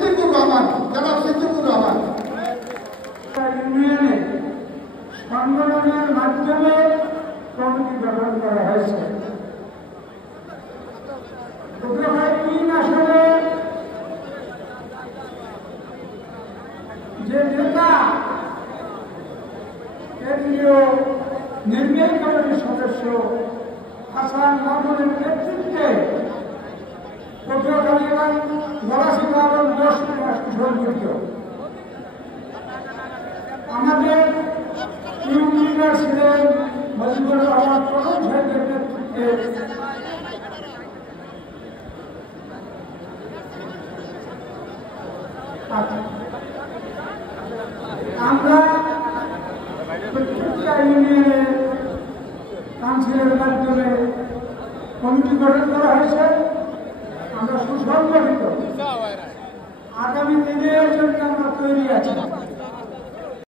সিদ্দিকুর রহমান, জনাব সিদ্দিকুর রহমান। ইউনিয়নে সংগঠনের মাধ্যমে কমিটি গঠন করা হয়েছে। আসলে যে নেতা কেন্দ্রীয় নির্বাহী কমিটির সদস্য হাসান মাহমুদের নেতৃত্বে পটুয়াখালী এবং গলাচিপা এবং সংগঠিত আমাদের ইউনিয়ন লিডার ছিলেন মজিবুর রহমান প্রথম সাহেবের নেতৃত্বে আমরা প্রত্যেকটা ইউনিয়নে কাউন্সিলের মাধ্যমে কমিটি গঠন করা হয়েছে। আমরা সুসংগঠিত, আগামী দিনের জন্য আমরা তৈরি আছি।